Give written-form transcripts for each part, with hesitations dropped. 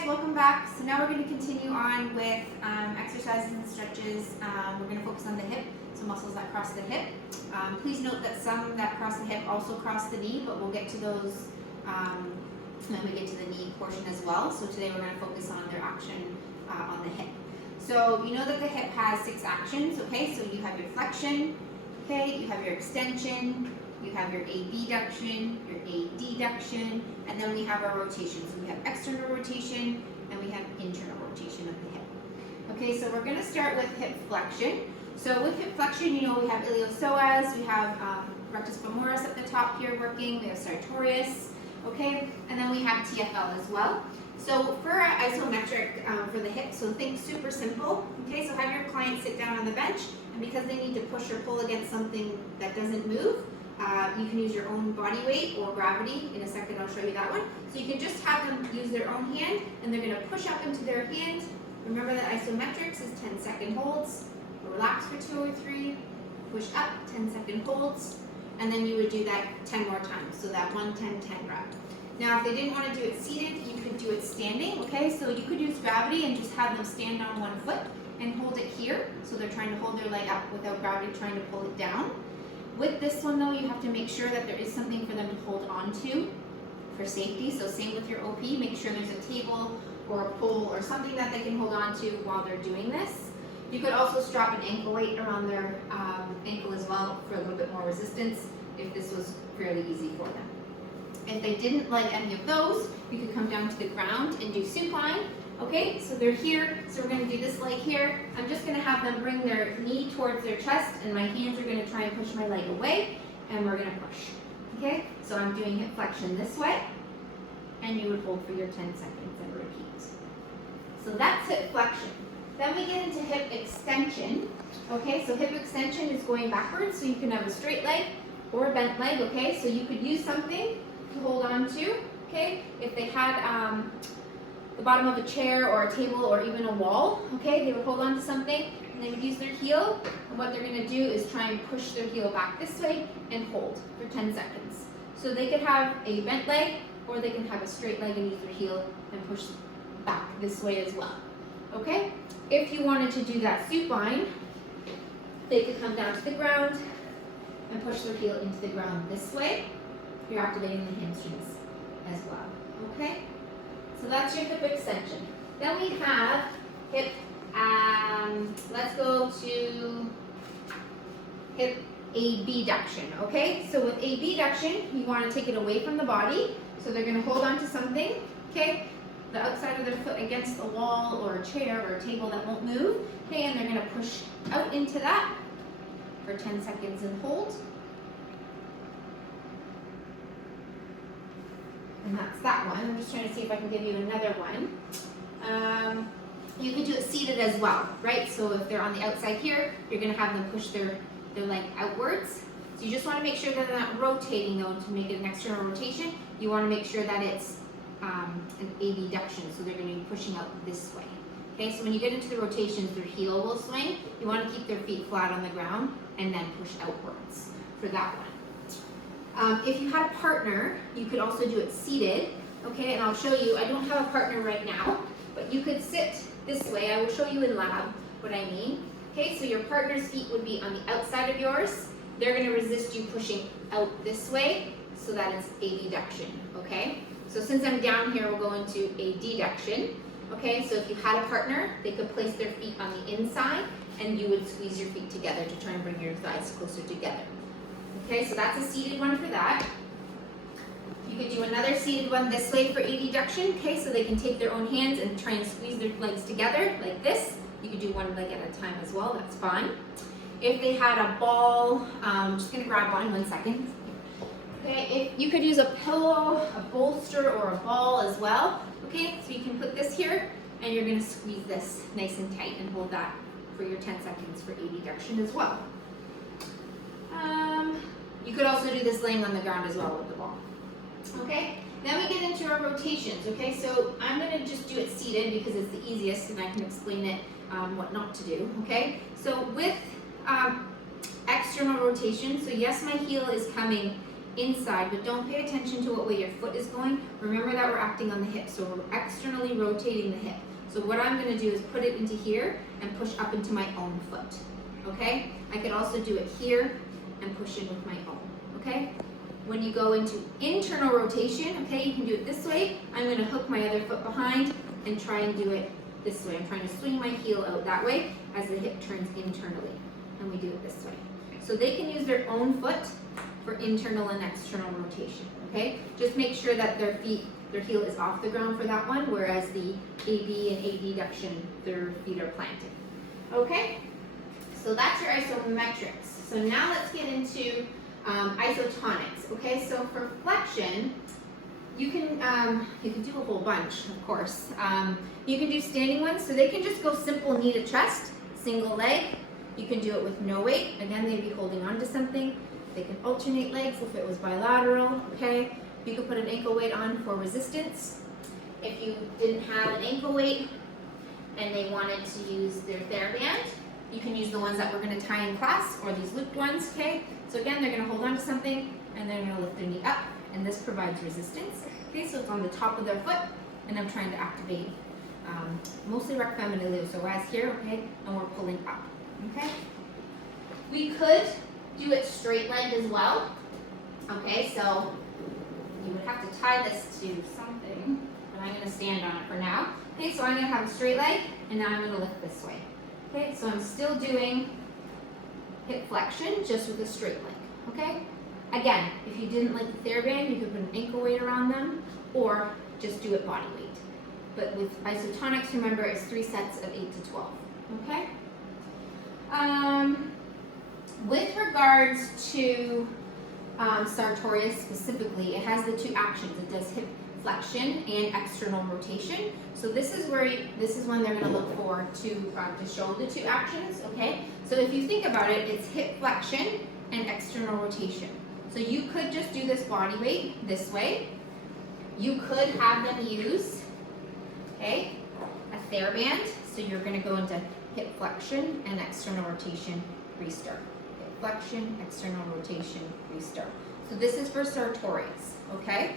guys, welcome back. So now we're going to continue on with exercises and stretches. We're going to focus on the hip, so muscles that cross the hip. Please note that some that cross the hip also cross the knee, but we'll get to those when we get to the knee portion as well. So today we're going to focus on their action on the hip. So you know that the hip has 6 actions, okay? So you have your flexion, okay? You have your extension, you have your abduction, your adduction, and then we have our rotation. So we have external rotation and we have internal rotation of the hip. Okay, so we're going to start with hip flexion. So with hip flexion, you know we have iliopsoas, we have rectus femoris at the top here working, we have sartorius, okay, and then we have TFL as well. So for isometric for the hip, so think super simple, okay, so have your client sit down on the bench, and because they need to push or pull against something that doesn't move, you can use your own body weight or gravity. In a second I'll show you that one. So you can just have them use their own hand, and they're going to push up into their hand. Remember that isometrics is 10-second holds. Relax for 2 or 3, push up, 10-second holds, and then you would do that 10 more times. So that 1, 10, 10 rep. Now if they didn't want to do it seated, you could do it standing, okay? So you could use gravity and just have them stand on one foot and hold it here. So they're trying to hold their leg up without gravity trying to pull it down. With this one though, you have to make sure that there is something for them to hold on to for safety. So same with your OP, make sure there's a table or a pole or something that they can hold on to while they're doing this. You could also strap an ankle weight around their ankle as well for a little bit more resistance if this was fairly easy for them. If they didn't like any of those, you could come down to the ground and do supine. Okay, so they're here, so we're going to do this leg here. I'm just going to have them bring their knee towards their chest, and my hands are going to try and push my leg away, and we're going to push. Okay, so I'm doing hip flexion this way, and you would hold for your 10 seconds and repeat. So that's hip flexion. Then we get into hip extension. Okay, so hip extension is going backwards, so you can have a straight leg or a bent leg. Okay, so you could use something to hold on to. Okay, if they had the bottom of a chair or a table or even a wall, okay, they would hold on to something and they would use their heel, and what they're going to do is try and push their heel back this way and hold for 10 seconds. So they could have a bent leg or they can have a straight leg and use their heel and push back this way as well. Okay, if you wanted to do that supine, they could come down to the ground and push their heel into the ground this way. You're activating the hamstrings as well. Okay, so that's your hip extension. Then we have hip, let's go to hip abduction. Okay, so with abduction, you want to take it away from the body. So they're going to hold on to something, okay, the outside of their foot against the wall or a chair or a table that won't move, okay, and they're going to push out into that for 10 seconds and hold. And that's that one. I'm just trying to see if I can give you another one. You could do it seated as well, right? So if they're on the outside here, you're going to have them push their leg outwards. So you just want to make sure that they're not rotating though to make it an external rotation. You want to make sure that it's an abduction, so they're going to be pushing out this way. Okay, so when you get into the rotations, their heel will swing. You want to keep their feet flat on the ground and then push outwards for that one. If you had a partner, you could also do it seated, okay, and I'll show you. I don't have a partner right now, but you could sit this way. I will show you in lab what I mean. Okay, so your partner's feet would be on the outside of yours. They're going to resist you pushing out this way, so that is abduction, okay? So since I'm down here, we'll go into adduction, okay? So if you had a partner, they could place their feet on the inside, and you would squeeze your feet together to try and bring your thighs closer together. Okay, so that's a seated one for that. You could do another seated one this way for adduction. Okay, so they can take their own hands and try and squeeze their legs together like this. You could do one leg at a time as well, that's fine. If they had a ball, I'm just gonna grab one second. Okay, if you could use a pillow, a bolster, or a ball as well. Okay, so you can put this here and you're gonna squeeze this nice and tight and hold that for your 10 seconds for adduction as well. You could also do this laying on the ground as well with the ball. Okay, then we get into our rotations. Okay, so I'm going to just do it seated because it's the easiest and I can explain it what not to do. Okay, so with external rotation, so yes, my heel is coming inside, but don't pay attention to what way your foot is going. Remember that we're acting on the hip, so we're externally rotating the hip. So what I'm going to do is put it into here and push up into my own foot, okay? I could also do it here and push in with my own, okay? When you go into internal rotation, okay, you can do it this way. I'm going to hook my other foot behind and try and do it this way. I'm trying to swing my heel out that way as the hip turns internally, and we do it this way. So they can use their own foot for internal and external rotation, okay? Just make sure that their heel is off the ground for that one, whereas the AB and abduction, their feet are planted, okay? So that's your isometrics. So now let's get into isotonics, okay? So for flexion, you can do a whole bunch, of course. You can do standing ones, so they can just go simple knee to chest, single leg. You can do it with no weight. Again, they'd be holding on to something. They can alternate legs if it was bilateral, okay? You could put an ankle weight on for resistance. If you didn't have an ankle weight and they wanted to use their TheraBand, you can use the ones that we're going to tie in class or these looped ones, okay? So again, they're going to hold on to something and they're going to lift their knee up, and this provides resistance. Okay, so it's on the top of their foot, and I'm trying to activate mostly rec fem and iliopsoas here, okay? And we're pulling up, okay? We could do it straight legged as well, okay? So you would have to tie this to something, but I'm going to stand on it for now. Okay, so I'm going to have a straight leg, and now I'm going to lift this way. Okay, so I'm still doing hip flexion just with a straight leg, okay? Again, if you didn't like the TheraBand, you could put an ankle weight around them or just do it body weight. But with isotonics, remember, it's 3 sets of 8 to 12, okay? With regards to sartorius specifically, it has the 2 actions. It does hip flexion and external rotation. So this is when they're going to look for to show the 2 actions, okay? So if you think about it, it's hip flexion and external rotation. So you could just do this body weight this way. You could have them use, okay, a TheraBand. So you're going to go into hip flexion and external rotation, restart. Hip flexion, external rotation, restart. So this is for sartorius, okay?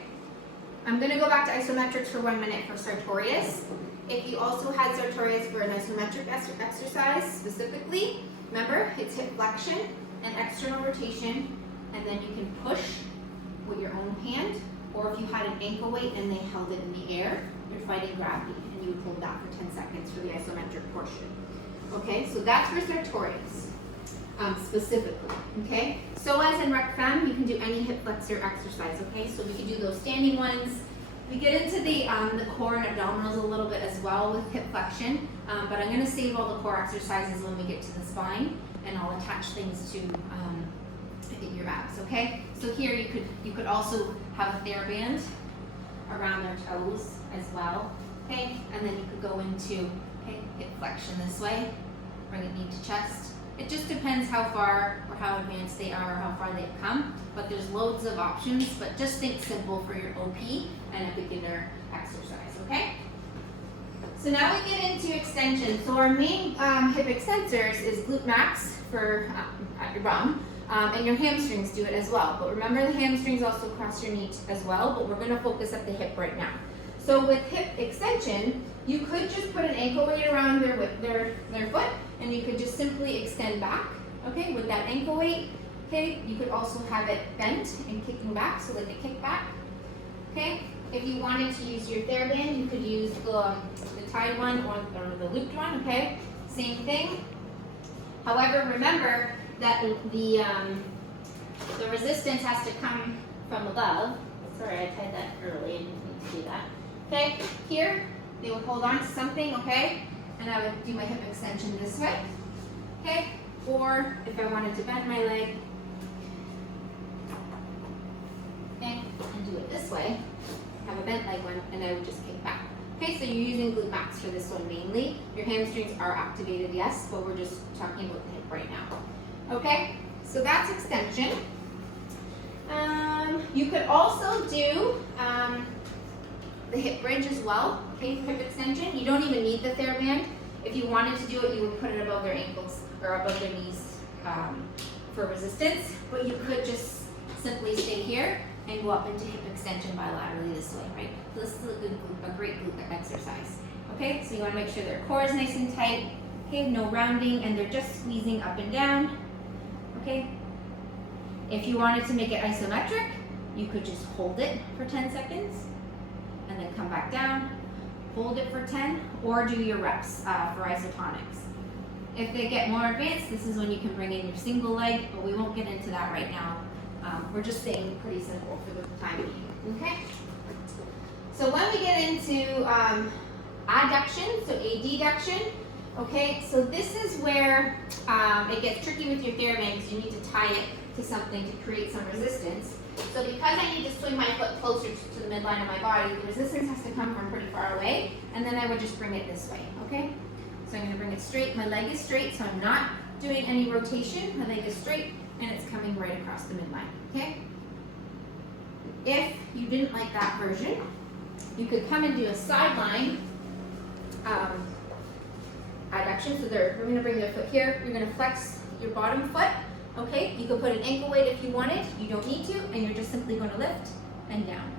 I'm going to go back to isometrics for 1 minute for sartorius. If you also had sartorius for an isometric exercise specifically, remember, it's hip flexion and external rotation, and then you can push with your own hand, or if you had an ankle weight and they held it in the air, you're fighting gravity, and you would hold that for 10 seconds for the isometric portion. Okay, so that's for sartorius specifically, okay? So as in rec fem, you can do any hip flexor exercise, okay? So we can do those standing ones. We get into the core and abdominals a little bit as well with hip flexion, but I'm going to save all the core exercises when we get to the spine, and I'll attach things to your abs, okay? So here you could also have a TheraBand around their toes as well, okay? And then you could go into hip flexion this way, bring it knee to chest. It just depends how far or how advanced they are or how far they've come, but there's loads of options, but just think simple for your OP and a beginner exercise, okay? So now we get into extension. So our main hip extensors is glute max for your bum, and your hamstrings do it as well. But remember, the hamstrings also cross your knee as well, but we're going to focus at the hip right now. So with hip extension, you could just put an ankle weight around their foot, and you could just simply extend back, okay, with that ankle weight. Okay, you could also have it bent and kicking back, so like a kick back. Okay, if you wanted to use your TheraBand, you could use the tied one or the looped one, okay, same thing. However, remember that the resistance has to come from above. Sorry, I tied that early and didn't need to do that. Okay, here, they would hold on to something, okay, and I would do my hip extension this way, okay, or if I wanted to bend my leg, okay, and do it this way, have a bent leg one, and I would just kick back. Okay, so you're using glute max for this one mainly. Your hamstrings are activated, yes, but we're just talking about the hip right now. Okay, so that's extension. You could also do the hip bridge as well, okay, for hip extension. You don't even need the TheraBand. If you wanted to do it, you would put it above their ankles or above their knees for resistance, but you could just simply stay here and go up into hip extension bilaterally this way, right? So this is a great glute exercise. Okay, so you want to make sure their core is nice and tight. Okay, no rounding, and they're just squeezing up and down. Okay. If you wanted to make it isometric, you could just hold it for 10 seconds and then come back down, hold it for 10, or do your reps for isotonics. If they get more advanced, this is when you can bring in your single leg, but we won't get into that right now. We're just staying pretty simple for the time being, okay? So when we get into adduction, so adduction, okay, so this is where it gets tricky with your TheraBand because you need to tie it to something to create some resistance. So because I need to swing my foot closer to the midline of my body, the resistance has to come from pretty far away, and then I would just bring it this way, okay? So I'm gonna bring it straight, my leg is straight, so I'm not doing any rotation, my leg is straight, and it's coming right across the midline, okay? If you didn't like that version, you could come and do a sideline adduction. So we're gonna bring your foot here, you're gonna flex your bottom foot, okay? You could put an ankle weight if you wanted, you don't need to, and you're just simply gonna lift and down,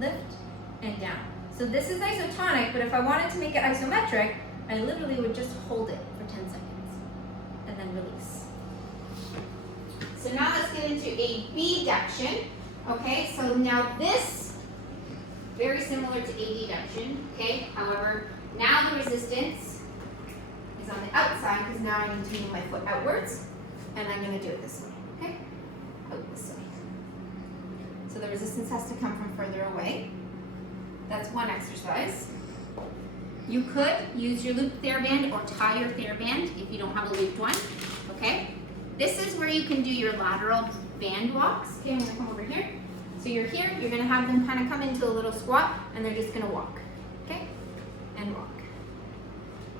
lift and down. So this is isotonic, but if I wanted to make it isometric, I literally would just hold it for 10 seconds and then release. So now let's get into abduction. Okay, so now this, very similar to adduction, okay? However, now the resistance is on the outside because now I need to move my foot outwards, and I'm gonna do it this way, okay? Out this way. So the resistance has to come from further away. That's one exercise. You could use your loop TheraBand or tie your TheraBand if you don't have a looped one, okay? This is where you can do your lateral band walks. Okay, I'm gonna come over here. So you're here, you're gonna have them kind of come into a little squat, and they're just gonna walk, okay? And walk,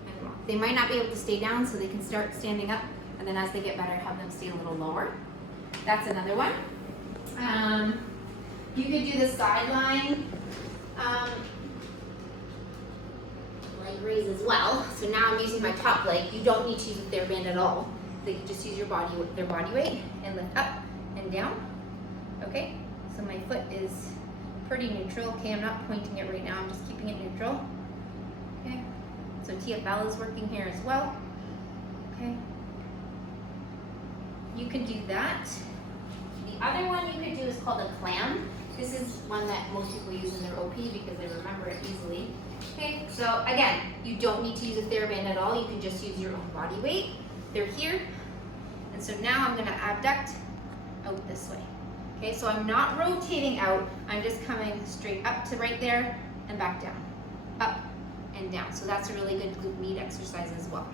and walk. They might not be able to stay down, so they can start standing up, and then as they get better, have them stay a little lower. That's another one. You could do the sideline leg raise as well. So now I'm using my top leg. You don't need to use a TheraBand at all. They can just use their body weight and lift up and down. Okay, so my foot is pretty neutral. Okay, I'm not pointing it right now. I'm just keeping it neutral. Okay, so TFL is working here as well. Okay, you can do that. The other one you could do is called a clam. This is one that most people use in their OP because they remember it easily. Okay, so again, you don't need to use a TheraBand at all. You can just use your own body weight. They're here. And so now I'm gonna abduct out this way. Okay, so I'm not rotating out. I'm just coming straight up to right there and back down. Up and down. So that's a really good glute med exercise as well.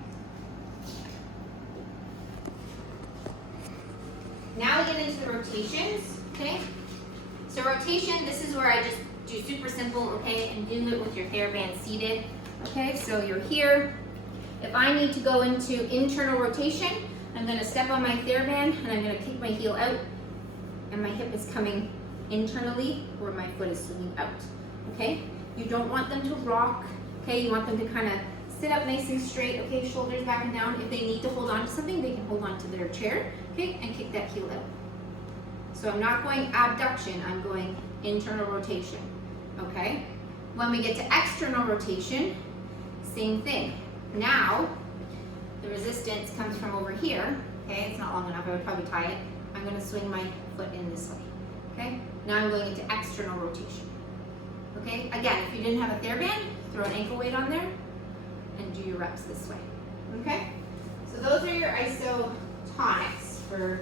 Now we get into the rotations, okay? So rotation, this is where I just do super simple, okay, and do it with your TheraBand seated. Okay, so you're here. If I need to go into internal rotation, I'm gonna step on my TheraBand and I'm gonna kick my heel out, and my hip is coming internally where my foot is swinging out, okay? You don't want them to rock, okay? You want them to kind of sit up nice and straight, okay? Shoulders back and down. If they need to hold on to something, they can hold on to their chair, okay? And kick that heel out. So I'm not going abduction, I'm going internal rotation, okay? When we get to external rotation, same thing. Now, the resistance comes from over here, okay? It's not long enough, I would probably tie it. I'm gonna swing my foot in this way, okay? Now I'm going into external rotation, okay? Again, if you didn't have a TheraBand, throw an ankle weight on there and do your reps this way, okay? So those are your isotonics for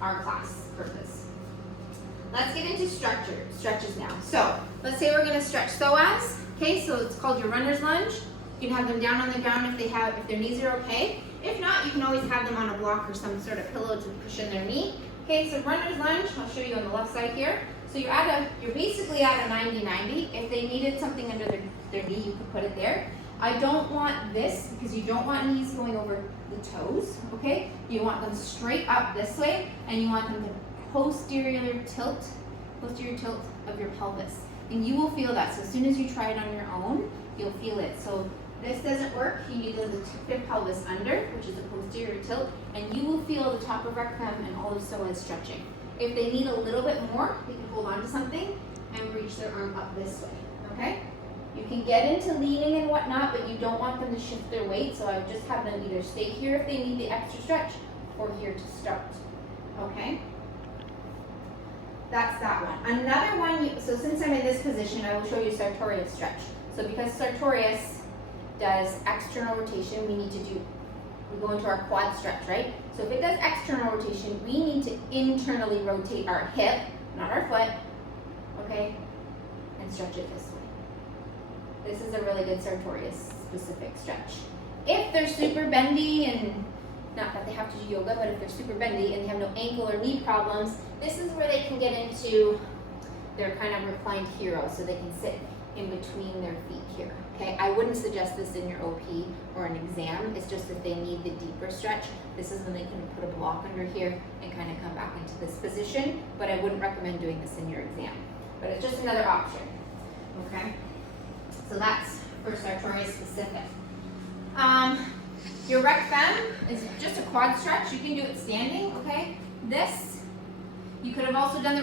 our class purpose. Let's get into stretches now. So let's say we're gonna stretch psoas, okay? So it's called your runner's lunge. You can have them down on the ground if their knees are okay. If not, you can always have them on a block or some sort of pillow to cushion their knee. Okay, so runner's lunge, I'll show you on the left side here. So you're basically at a 90-90. If they needed something under their knee, you could put it there. I don't want this because you don't want knees going over the toes, okay? You want them straight up this way, and you want them to posterior tilt of your pelvis. And you will feel that. So as soon as you try it on your own, you'll feel it. So this doesn't work. You need the tip of pelvis under, which is the posterior tilt, and you will feel the top of rectum and all of psoas stretching. If they need a little bit more, they can hold on to something and reach their arm up this way, okay? You can get into leaning and whatnot, but you don't want them to shift their weight, so I would just have them either stay here if they need the extra stretch, or here to start, okay? That's that one. Another one, so since I'm in this position, I will show you sartorius stretch. So because sartorius does external rotation, we go into our quad stretch, right? So if it does external rotation, we need to internally rotate our hip, not our foot, okay? And stretch it this way. This is a really good sartorius specific stretch. If they're super bendy, and not that they have to do yoga, but if they're super bendy and they have no ankle or knee problems, this is where they can get into their kind of reclined hero, so they can sit in between their feet here, okay? I wouldn't suggest this in your OP or an exam. It's just if they need the deeper stretch, this is when they can put a block under here and kind of come back into this position, but I wouldn't recommend doing this in your exam. But it's just another option, okay? So that's for sartorius specific. Your rec fem is just a quad stretch. You can do it standing, okay? This, you could have also done the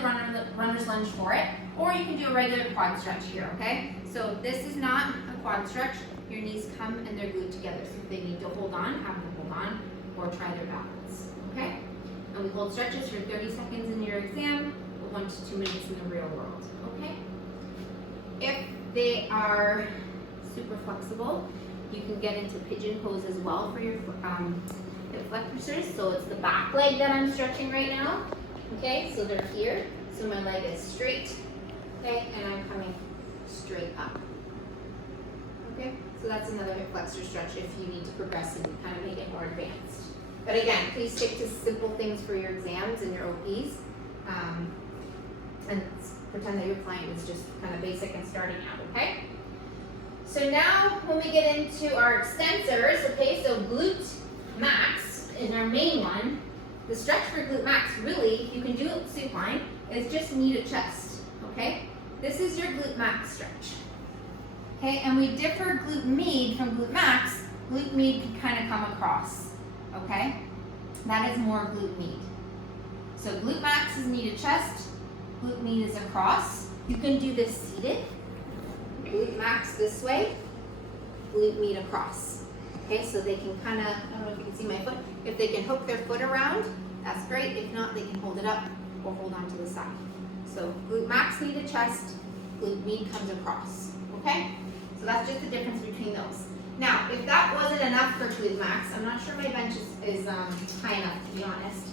runner's lunge for it, or you can do a regular quad stretch here, okay? So this is not a quad stretch. Your knees come and they're glued together. So if they need to hold on, have them hold on, or try their balance, okay? And we hold stretches for 30 seconds in your exam, 1 to 2 minutes in the real world, okay? If they are super flexible, you can get into pigeon pose as well for your hip flexors. So it's the back leg that I'm stretching right now. Okay, so they're here. So my leg is straight. Okay, and I'm coming straight up. Okay, so that's another hip flexor stretch if you need to progress and kind of make it more advanced. But again, please stick to simple things for your exams and your OPs. And pretend that your client is just kind of basic and starting out, okay? So now when we get into our extensors, okay, so glute max is our main one. The stretch for glute max, really, you can do it supine, is just knee to chest, okay? This is your glute max stretch. Okay, and we differ glute med from glute max. Glute med can kind of come across, okay? That is more glute med. So glute max is knee to chest, glute med is across. You can do this seated. Glute max this way, glute med across. Okay, so they can kind of, I don't know if you can see my foot, if they can hook their foot around, that's great. If not, they can hold it up or hold on to the side. So glute max knee to chest, glute med comes across, okay? So that's just the difference between those. Now, if that wasn't enough for glute max, I'm not sure my bench is high enough, to be honest.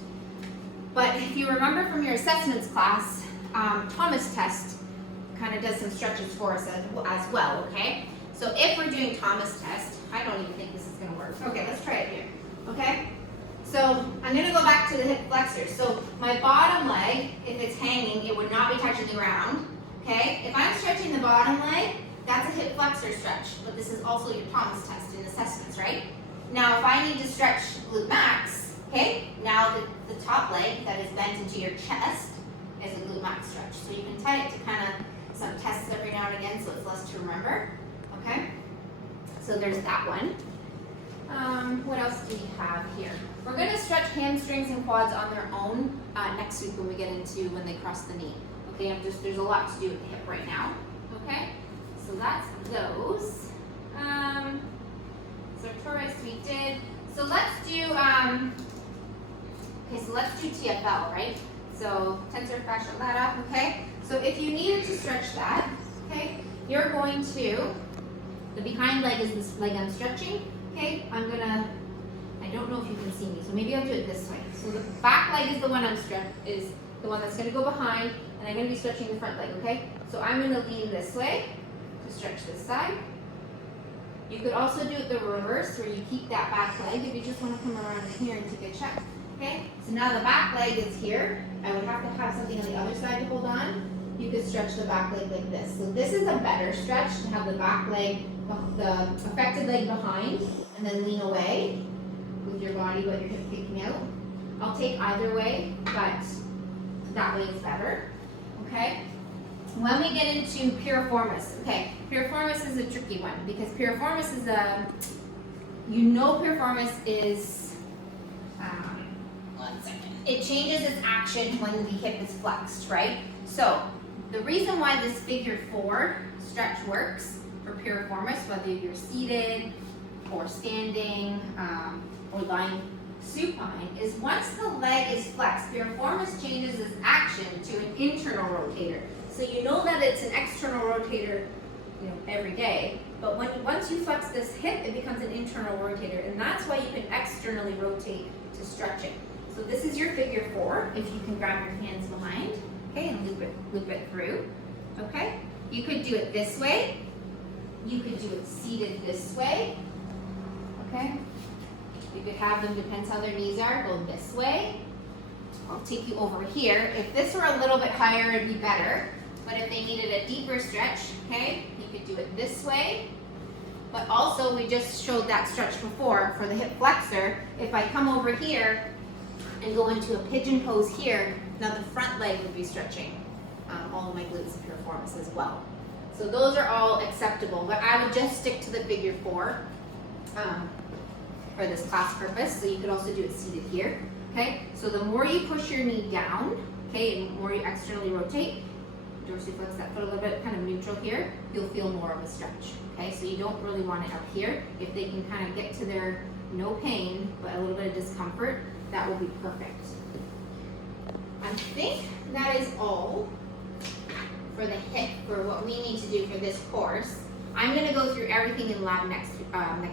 But if you remember from your assessments class, Thomas test kind of does some stretches for us as well, okay? So if we're doing Thomas test, I don't even think this is gonna work. Okay, let's try it here, okay? So I'm gonna go back to the hip flexors. So my bottom leg, if it's hanging, it would not be touching the ground, okay? If I'm stretching the bottom leg, that's a hip flexor stretch, but this is also your Thomas test in assessments, right? Now if I need to stretch glute max, okay? Now the top leg that is bent into your chest is a glute max stretch. So you can tie it to kind of some tests every now and again so it's less to remember, okay? So there's that one. What else do we have here? We're going to stretch hamstrings and quads on their own next week when we get into when they cross the knee. Okay, there's a lot to do with the hip right now. Okay, so that's those. Sartorius we did. So let's do, so let's do TFL, right? So tensor fascial lata, okay? So if you needed to stretch that, okay, you're going to, the behind leg is this leg I'm stretching, okay? I don't know if you can see me, so maybe I'll do it this way. So the back leg is the one is the one that's gonna go behind, and I'm gonna be stretching the front leg, okay? So I'm gonna lean this way to stretch this side. You could also do it the reverse, where you keep that back leg if you just wanna come around here and take a check. Okay, so now the back leg is here. I would have to have something on the other side to hold on. You could stretch the back leg like this. So this is a better stretch to have the back leg, the affected leg behind, and then lean away with your body, but your hip kicking out. I'll take either way, but that way is better. Okay. When we get into piriformis, okay, piriformis is a tricky one because piriformis is piriformis is it changes its action when the hip is flexed, right? So the reason why this figure 4 stretch works for piriformis, whether you're seated or standing or lying supine, is once the leg is flexed, piriformis changes its action to an internal rotator. So you know that it's an external rotator, every day, but once you flex this hip, it becomes an internal rotator, and that's why you can externally rotate to stretch it. So this is your figure 4, if you can grab your hands behind, okay, and loop it through, okay? You could do it this way, you could do it seated this way, okay? You could have them, depends how their knees are, go this way. I'll take you over here. If this were a little bit higher, it'd be better, but if they needed a deeper stretch, okay, you could do it this way. But also, we just showed that stretch before for the hip flexor. If I come over here and go into a pigeon pose here, now the front leg would be stretching all of my glutes and piriformis as well. So those are all acceptable, but I would just stick to the figure 4 for this class purpose. So you could also do it seated here, okay? So the more you push your knee down, okay, and the more you externally rotate, dorsiflex that foot a little bit, kind of neutral here, you'll feel more of a stretch, okay? So you don't really want it up here. If they can kind of get to their no pain, but a little bit of discomfort, that will be perfect. I think that is all for the hip, for what we need to do for this course. I'm gonna go through everything in lab next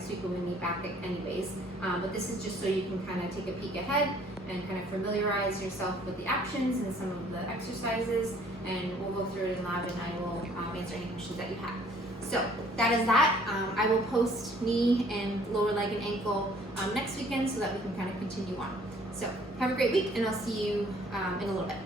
week when we meet back anyways, but this is just so you can kind of take a peek ahead and kind of familiarize yourself with the actions and some of the exercises, and we'll go through it in lab and I will answer any questions that you have. So that is that. I will post knee and lower leg and ankle next weekend so that we can kind of continue on. So have a great week, and I'll see you in a little bit.